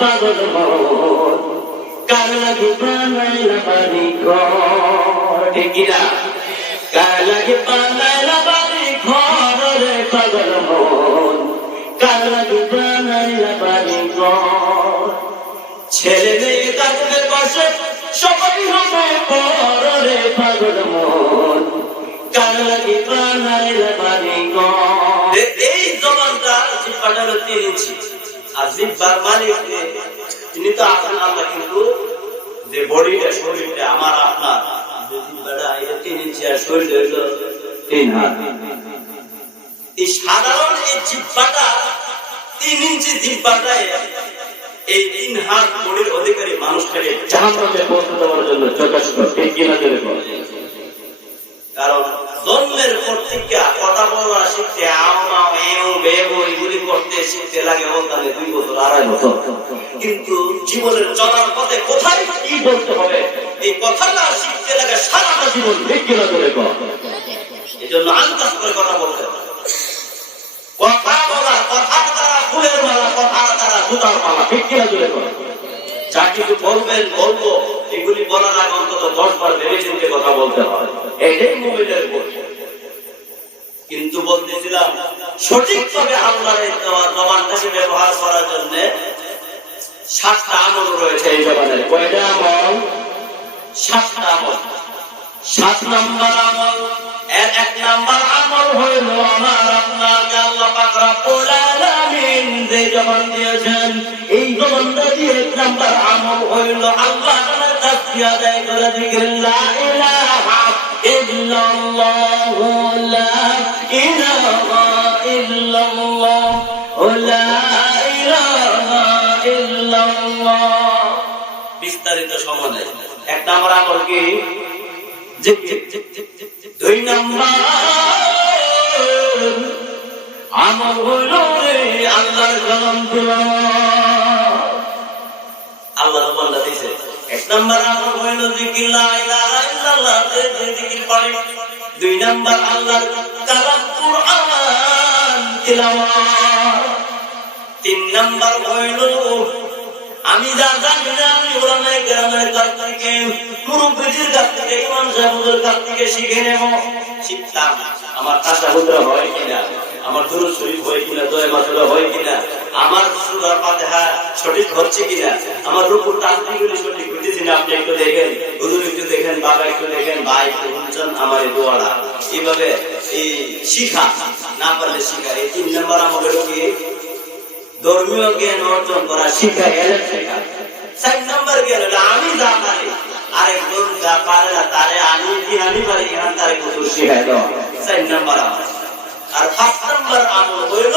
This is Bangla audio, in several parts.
পাগল লাগি বানাইল বাড়ি ঘর ঠিক কিনা কার লাগি বাড়ি ঘর রে পাগল লাগি বানাইল বাড়ি ঘর ছেলে মেয়ে থাকবে পাশে সবাই হবে বড় রে পাগল মন। এই জবানটা জিব্বাটা হলো তিন ইঞ্চি আর তিনি তো আছেন আল্লাহ, কিন্তু যে বডিটা, শরীরটা আমার, আপনার এটা তিন ইঞ্চি আর শরীর হইল তিন হাত। এই সাধারণ এই জিব্বাটা, তিন ইঞ্চি এই তিন হাত বডির অধিকারী মানুষটাকে জাহান্নামে পৌঁছে দেওয়ার জন্য যথেষ্ট কিনা করে কারণ জন্মের পর থেকে কথা বলা শিখতে করতে শিখতে লাগে ওখানে দুই বছর, আড়াই বছর। কিন্তু জীবনের চলার পথে কোথায় কি বলতে হবে? এই কথাটা শিখতে লাগে সারাটা জীবন কিনা করে এই জন্য আন্দাজ করে কথা বলতে কথা বলা, কথার দ্বারা ফুলের মালা, কথার দ্বারা জুতার মালা করে কর যা কিছু বলবেন, বলব। এগুলি বলার আগে অন্তত দশ বার ভেবে চিনতে কথা বলতে হয়। এটাই বই কিন্তু বলতেছিলাম, সঠিকভাবে আল্লাহর দেওয়া জবানটাকে ব্যবহার করার জন্য সাতটা আমল রয়েছে এই জবানের কয়টা আমল? সাতটা আমল। সাত নম্বর আমল। এর এক নম্বর আমল হইল, আমার আপনাকে আল্লাহ পাক রব্বুল আলামিন যে জবান দিয়েছেন তাআলার আদায় করে জিকির লা ইলাহা ইল্লাল্লাহ, লা বিস্তারিত সমাধান এক নম্বর আমল কি? দুই নম্বর আল্লাহর কলম আল্লাহ বন্ধা এক নম্বর জিকির, লা ইলাহা ইল্লাল্লাহ জিকির পড়ে দুই নম্বর আল্লাহর কালাম কুরআন, তিলাওয়াত। তিন নম্বর হইল আমি যা জানি না, আমি ওলামায়ে কেরামের কাছ থেকে, মুরব্বিদের কাছ থেকে, ইমাম সাহেবদের কাছ থেকে শিখে নেব। শিখতাম। আমার তাসাহুদ হয় কিনা? আমার দুরুদ শরীফ হয় কিনা? দয়া মাসুলা হয় কিনা? আমার সূরা ফাতিহা সঠিক হচ্ছে কিনা? আমার রুকুর তাসবিহগুলি সঠিক হইতেছে না, আপনি একটু দেখেন। হুজুর একটু দেখেন, বাবা একটু দেখেন, ভাই একটু শুনছেন, আমার এই দোয়াটা। এইভাবে এই শিখা, না পারলে শিখা। এই তিন নম্বর আমাদের কি? ধর্মীয় জ্ঞান অর্জন করা শিক্ষা এলেন শেখা। চার নম্বর জ্ঞান আমি যা পারি আরেকজন যা পারে না, তারে আমি কি আমি পারি? এখান তারে কিছু শিখাই দাও চার নম্বর আমল। আর পাঁচ নম্বর আমল হইল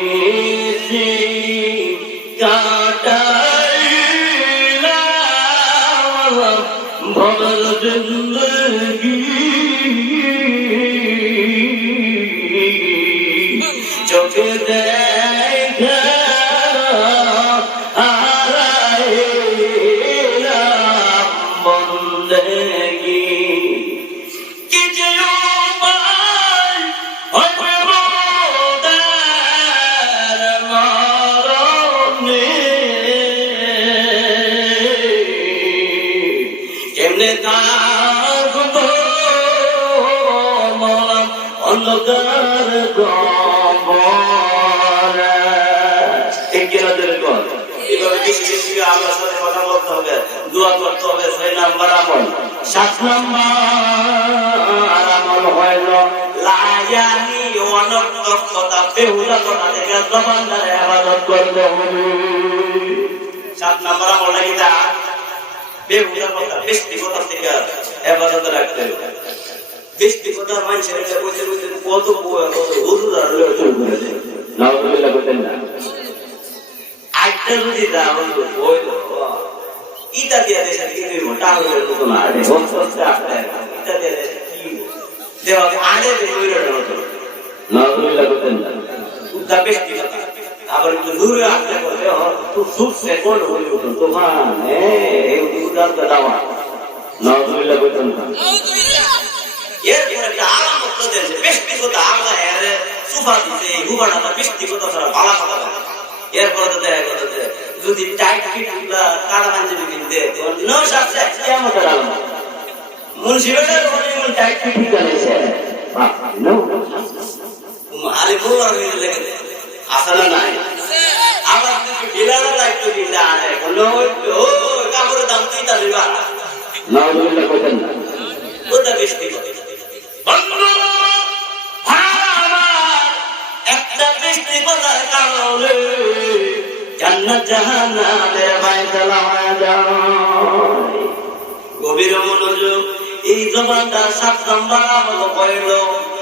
ভবল জিন্দগি চোখে দেখা কেমনে থাকব অন্ধকার জোরে কর? এভাবে বেশি বেশি করে আল্লাহর সাথে কথা বলতে হবে, দোয়া করতে হবে, ছয় নাম্বার আমল। তা বেহুদা কথা বেশি কথা থেকে হেফাজত রাখতে। হবে বেশি কথা মানুষের একটা বসে বসে কত বই, কত হুজুর আর লোক শুরু করে দেয়। নাউজুবিল্লাহ বলতেন না। আজটা যদি দাও বই ইটা দিয়া দেশে কি দিব টাউনের মতো না। আরে হচ্ছে হচ্ছে ইটা দিয়া দেশে কি দেওয়া আরে বেরোয় না নাউজুবিল্লাহ বলতেন না। উদ্দা বেশি একটু এ এই উদার দাওয়া নাউজুবিল্লাহ বলতেন না একটা আরাম করতে দেন বেশি কথা এর সুফা দিতে এই হুবাটা বেশি ভালো কথা এরপরে তো দেখা গেল যে যদি টাইট ফিট কারা পাঞ্জাবি কিনতে নো সাথে টাইট ঠিক আছে বাহ নো। মোর হয়ে আসলে নাই আবার কিছু ডিলারও লাগতো দিলে আনে কোনো ও কাপড়ের দাম তুই তা দিবা না ওটা বেশি আমার একটা বৃষ্টি কথার কারণে জান্নাত জাহান্নামের ফায়সালা হয়ে যায় গভীর মনোযোগ, এই জবানটা সাত নম্বর কইল লায়ানি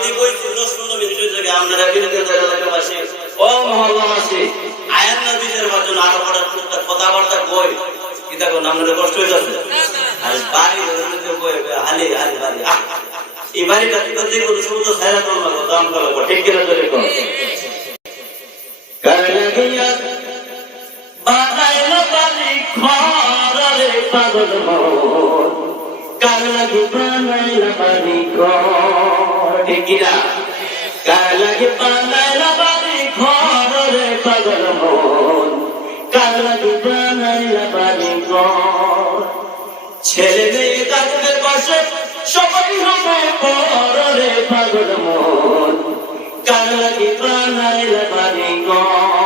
ও আমি দি কইছি দশ পনেরো মিনিটের জায়গায় আপনারা বিরোধী এলাকাবাসী ও মহল্লাবাসী আয়ান নদীদের বাজন আরও বড় কথাবার্তা কই কি দেখো আপনাদের কষ্ট হয়ে যাচ্ছে আর বাড়ি ধরে হালি হালি বাড়ি এই বাড়িটা কি কোনো শুধু তো সাইরা তোর দাম করা ঠিক কিনা কর খরে পাগল মন। কারলাগি বানাইল বালি ঠিক কিনা কারলাগি বাড়ি ঘর রে পাগল মন। কারলাগি বানাইল বালি ঘর। ছেলে মেয়ে থাকবে পাশে সবাই হবে পর রে পাগল মন। কার লাগি বানাইল বাড়ি ঘর।